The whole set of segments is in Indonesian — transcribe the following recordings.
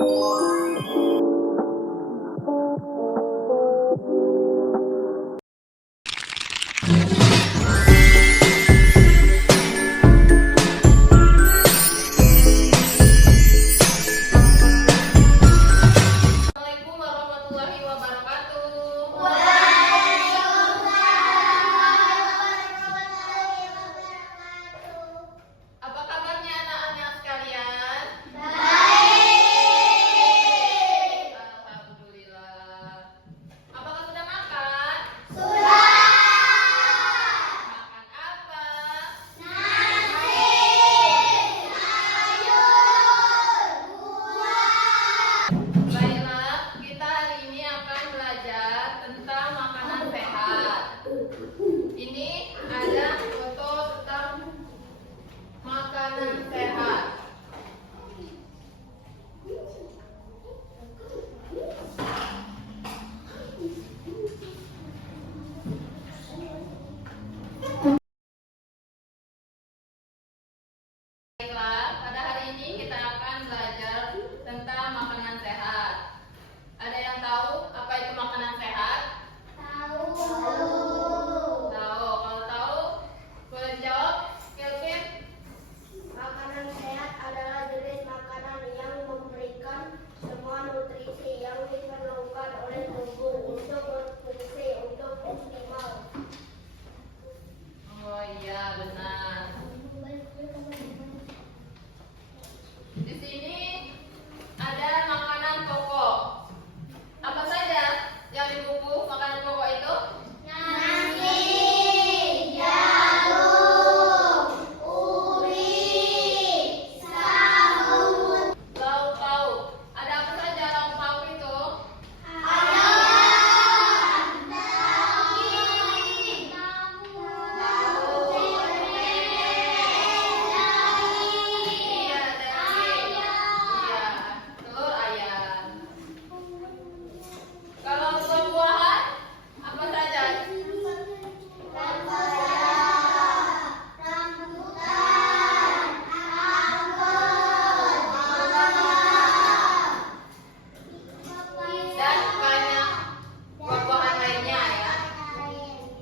Assalamualaikum warahmatullahi wabarakatuh. Apa kabarnya anak-anak sekalian? Baik. Alhamdulillah. Apakah sudah makan? Makan apa? Baiklah, kita hari ini akan belajar tentang makanan sehat. Ini ada foto tentang makanan sehat. Baiklah, pada hari ini kita akan belajar tentang makanan sehat. Ada yang tahu apa itu makanan sehat? Tahu. Kalau tahu, boleh jawab. Kelvin. Makanan sehat adalah jenis makanan yang memberikan semua nutrisi yang diperlukan oleh tubuh untuk berfungsi untuk optimal. Oh iya, benar. Di sini ada makanan pokok. Apa saja yang di buku makanan pokok itu? Nasi, jagung, ubi, sahur. Lauk pauk. Ada apa saja lauk pauk itu? Ayam, daging, tahu, Iya, daging. Iya, telur ayam. Kalau buah-buahan, apa saja? Dan banyak buah-buahan lainnya ya.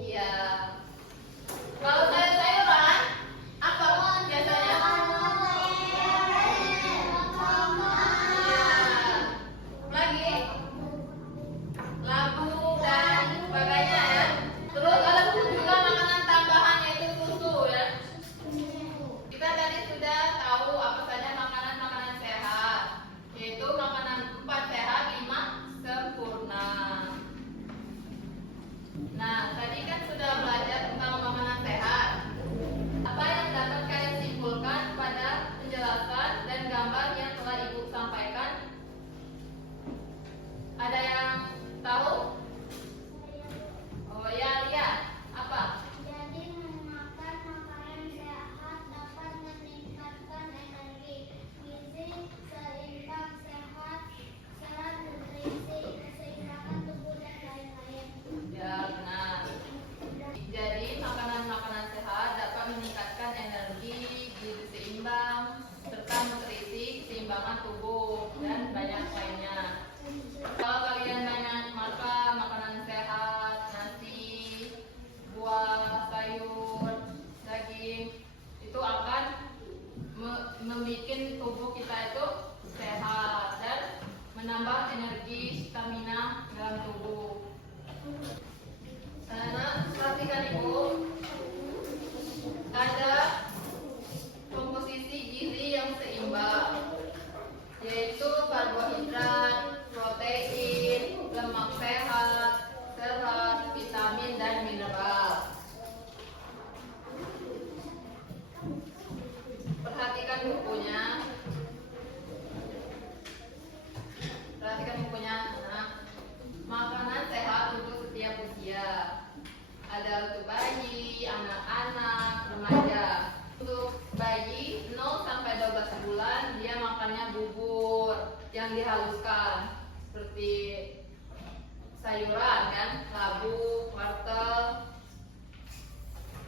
Iya. Kalau sayur-sayuran, apa biasanya? Iya. Lagi? Labu dan sebagainya ya. Terus ada juga makanan tambahan yaitu susu ya. Kita tadi sudah tahu apa saja makanan-makanan sehat, yaitu makanan 4 sehat 5 sempurna. Nah, tadi kan sudah belajar tentang makanan sehat. Apa yang dapat kalian simpulkan pada penjelasan dan gambar yang telah Ibu sampaikan? Ada yang tahu? Oh ya, lihat. Apa? Jadi memakan makanan sehat dapat meningkatkan energi, gizi seimbang, serat, nutrisi, keseimbangan tubuh dan lain-lain. Ya, benar. Jadi makanan-makanan sehat dapat meningkatkan energi, gizi seimbang, serta nutrisi, keseimbangan tubuh dan banyak lainnya. Kalau kalian banyak makan makanan sehat, nasi, buah, sayur, daging, itu akan membuat tubuh kita itu sehat dan menambah energi stamina dalam tubuh. Nah, perhatikan Ibu, ada komposisi gizi yang seimbang, yaitu karbohidrat, protein, lemak sehat, serat, vitamin, dan mineral. Perhatikan bukunya. Nah. Makanan sehat untuk setiap usia. Ada untuk bayi, anak-anak, remaja. Untuk bayi 0 sampai 12 bulan dia makannya bubur yang dihaluskan seperti sayuran kan, labu, wortel,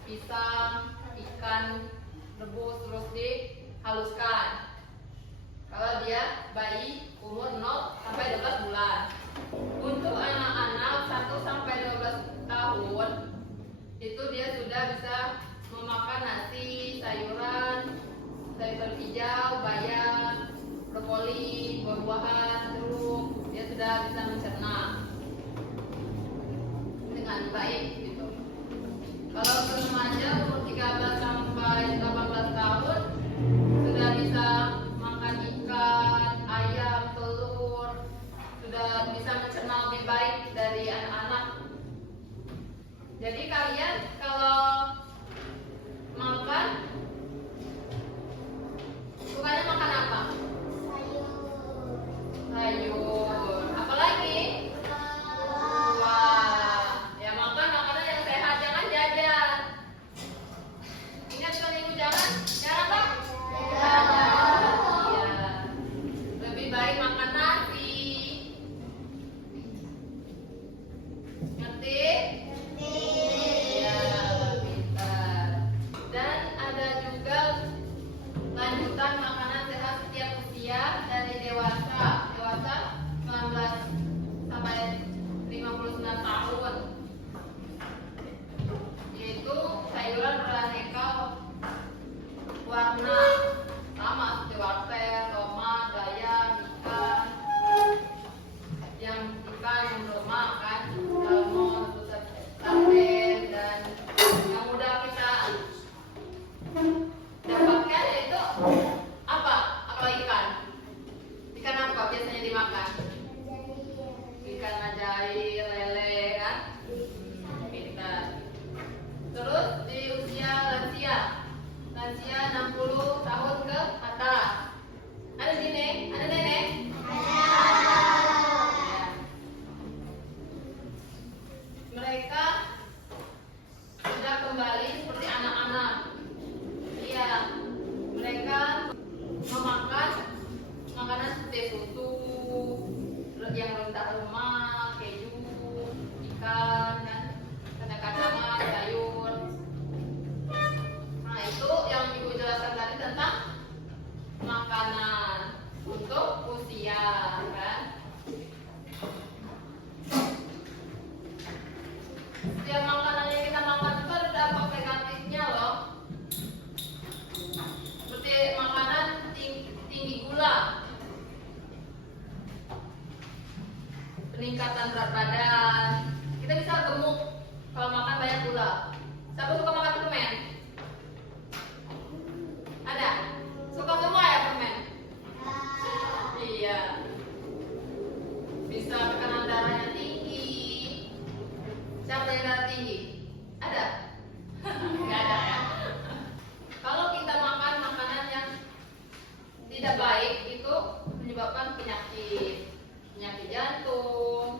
pisang, ikan rebus terus dihaluskan. Kalau dia bayi umur hijau, bayam, brokoli, buah-buahan, jeruk, dia sudah bisa mencerna dengan baik gitu. Kalau untuk remaja umur 13 sampai 18 tahun sudah bisa makan ikan, ayam, telur, sudah bisa mencerna lebih baik dari anak-anak. Jadi kalian kalau makan sukanya makan apa? Sayur. Apalagi? Wah, ya makan makanan yang sehat, jangan jajan. Ingat kan ibu jangan apa? Jajan. Iya. Lebih baik makan nasi. Ngerti? Iya, pintar. Dan ada juga lanjutan makanan sehat setiap usia dari dewasa 19 sampai 59 tahun, yaitu sayuran beraneka warna sama seperti wortel, tomat, bayam, ikan yang berlemak kan, salmon, sarden, dan yang mudah kita dapatkan yaitu apa? Apalagi ikan? Ikan apa biasanya dimakan? Ikan ajaib, lele kan? Pintar. Terus di usia lansia 60 tahun ke atas. Ada sini? Ada nenek? Ya. Mereka sudah kembali seperti anak-anak. Iya, mereka memakan makanan seperti susu yang rendah lemak, keju, ikan, dan kadang-kadang sayur. Nah itu yang ibu jelaskan tadi tentang makanan untuk usia, kan? Setiap makanan yang kita makan itu ada dampak negatifnya loh. Seperti makanan tinggi gula, peningkatan berat badan. Kita bisa gemuk kalau makan banyak gula. Siapa suka makan permen? Ada? Suka semua ya permen? Iya. Bisa tekanan darahnya tinggi. Siapa yang darah tinggi? Ada? Nggak ada ya. Kalau kita makan makanan yang tidak baik itu menyebabkan penyakit jantung,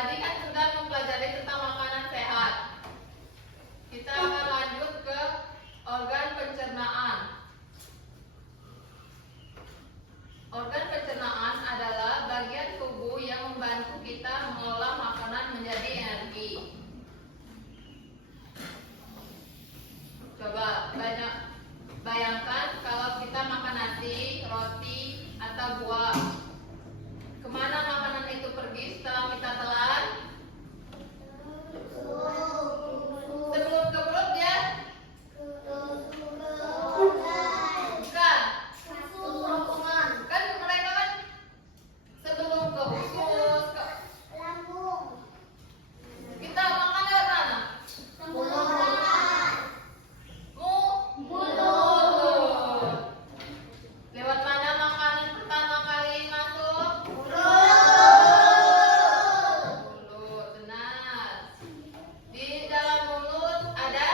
tadi kan sudah mempelajari tentang makanan sehat. Kita akan lanjut ke organ pencernaan. Organ pencernaan adalah bagian tubuh yang membantu kita mengolah makanan menjadi energi. Coba bayangkan kalau kita makan nasi, roti, atau buah. Kemana makanan itu pergi setelah kita telan? Sebelum ke perut ya? Bukan. Kan mereka kan sebelum ke usus, kita makan lewat mana? Mulut. Lewat mana makanan pertama kali masuk? Mulut, benar. Di dalam mulut ada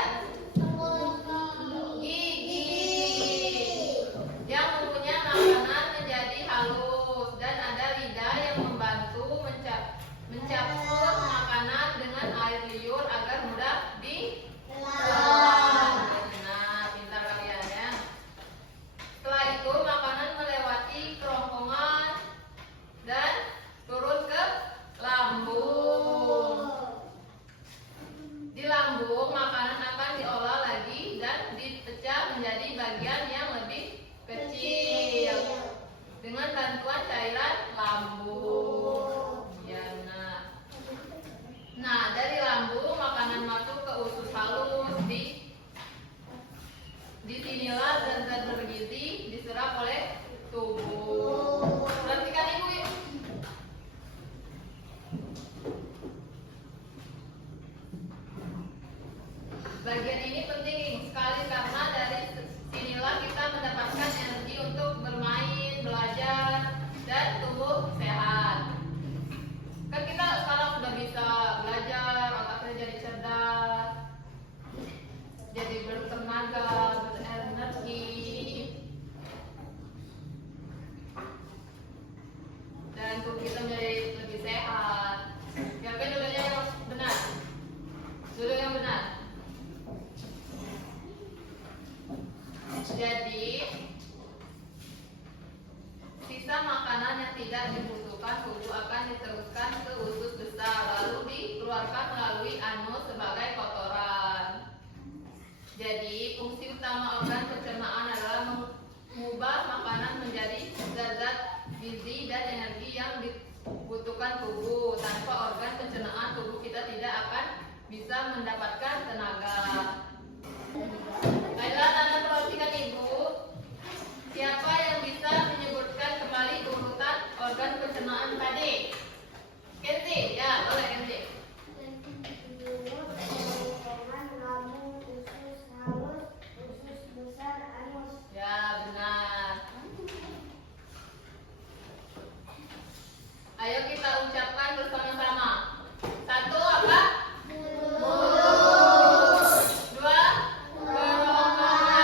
gigi yang mempunyai makanan menjadi halus, dan ada lidah yang membantu mencampur makanan dengan air liur agar mudah ditelan. Benar, pintar kalian ya. Setelah itu makanan melewati kerongkongan dan turun ke lambung. Di lambung makanan akan diolah lagi dan dipecah menjadi bagian yang lebih kecil dengan bantuan cairan lambung. Ya, nah dari lambung makanan masuk ke usus halus. Di sinilah zat-zat bergizi diserap oleh tubuh. Perhatikan ibu yuk. Bagian ini penting sekali karena dari sinilah kita mendapatkan energi untuk bermain, belajar, dan tumbuh sehat. Kan kita sekarang sudah bisa belajar, otaknya jadi cerdas, jadi bertenaga, berenergi, dan tubuh kita menjadi lebih sehat. Siapkan duduknya yang benar. Duduk yang benar. Jadi sisa makanan yang tidak dibutuhkan tubuh akan diteruskan ke usus besar, lalu dikeluarkan melalui anus sebagai kotoran. Jadi fungsi utama organ pencernaan adalah mengubah makanan menjadi zat-zat gizi dan energi yang dibutuhkan tubuh. Tanpa organ pencernaan tubuh kita tidak akan bisa mendapatkan tenaga. Baiklah, Anda perhatikan ibu. Siapa yang bisa menyebutkan kembali urutan organ pencernaan tadi? Kenzi, ya boleh Kenzi. Ya benar. Ayo kita ucapkan bersama-sama. Satu apa? Dua, kerongkongan.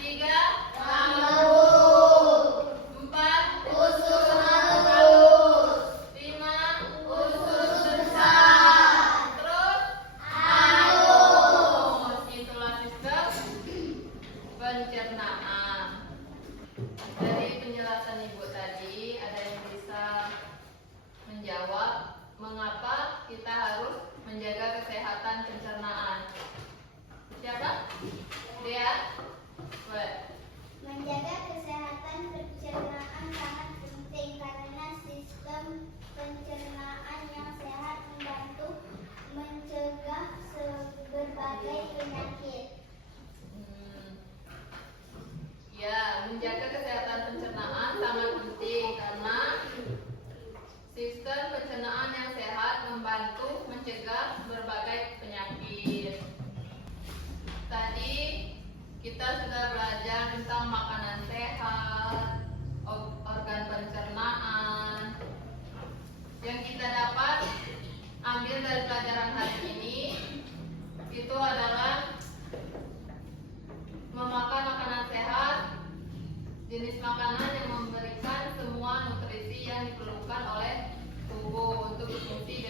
Tiga, lambung. Empat, usus halus. Lima, usus besar. Terus anus. Itulah sistem pencernaan. Dari penjelasan ibu tadi, ada yang bisa menjawab mengapa kita harus menjaga kesehatan pencernaan? Siapa? Dia? Boleh. Menjaga kesehatan pencernaan sangat penting karena sistem pencernaan yang sehat membantu mencegah berbagai penyakit. Ya, menjaga kesehatan pencernaan sangat penting karena sistem pencernaan yang sehat membantu mencegah berbagai penyakit. Tadi kita sudah belajar tentang makanan sehat, organ pencernaan. Yang kita dapat ambil dari pelajaran hari ini itu adalah memakan makanan sehat, jenis makanan yang memberikan semua nutrisi yang diperlukan oleh tubuh untuk berfungsi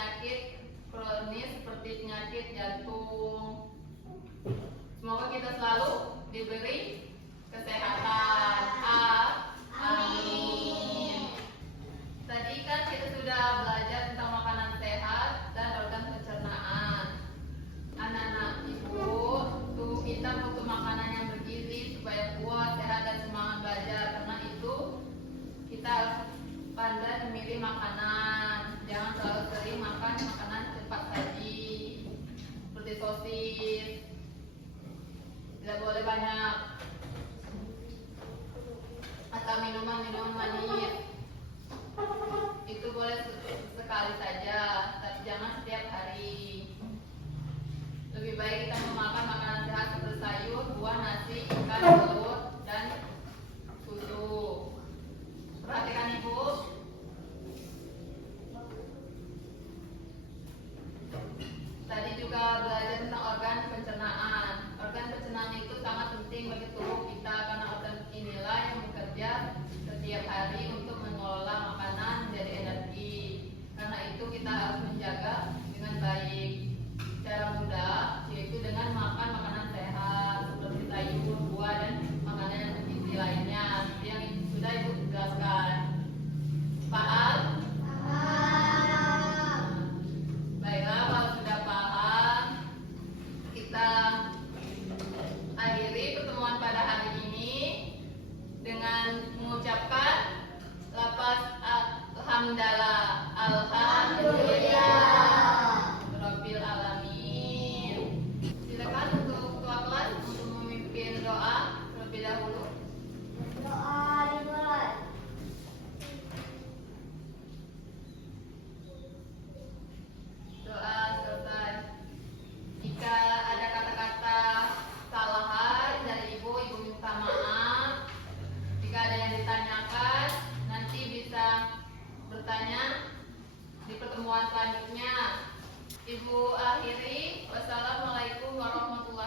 penyakit kronis seperti penyakit jantung. Semoga kita selalu diberi kesehatan. Amin. Tadi kan kita sudah belajar tentang makanan sehat dan organ pencernaan. Anak-anak ibu, tuh kita butuh makanan yang bergizi supaya kuat, sehat dan semangat belajar. Karena itu kita harus pandai memilih makanan. Jangan terlalu sering makan makanan cepat saji seperti sosis. Tidak boleh banyak, atau minuman-minuman manis. Itu boleh sekali saja, tapi jangan setiap hari. Lebih baik kita memakan makanan sehat seperti sayur, buah, nasi, ikan, telur, dan susu. Perhatikan ibu. Tadi juga belajar tentang organ pencernaan. Organ pencernaan itu sangat penting bagi tubuh kita karena organ inilah yang bekerja setiap hari untuk mengelola makanan menjadi energi. Karena itu kita harus menjaga dengan baik. Cara mudah yaitu dengan makan makanan sehat seperti sayur, buah, dan makanan yang bergizi lainnya. Yang sudah ibu jelaskan. Paham? Baiklah, kalau sudah paham, kita akhiri pertemuan pada hari ini dengan mengucapkan lafaz alhamdulillah. Alhamdulillah. Rabbil alamin. Silakan untuk ketua kelas untuk memimpin doa terlebih dahulu. Doa dimulai. Doa selesai. Jika ada kata-kata kesalahan dari ibu minta maaf. Jika ada yang ditanyakan, nanti bisa bertanya di pertemuan selanjutnya. Ibu akhiri. Wassalamualaikum warahmatullahi wabarakatuh.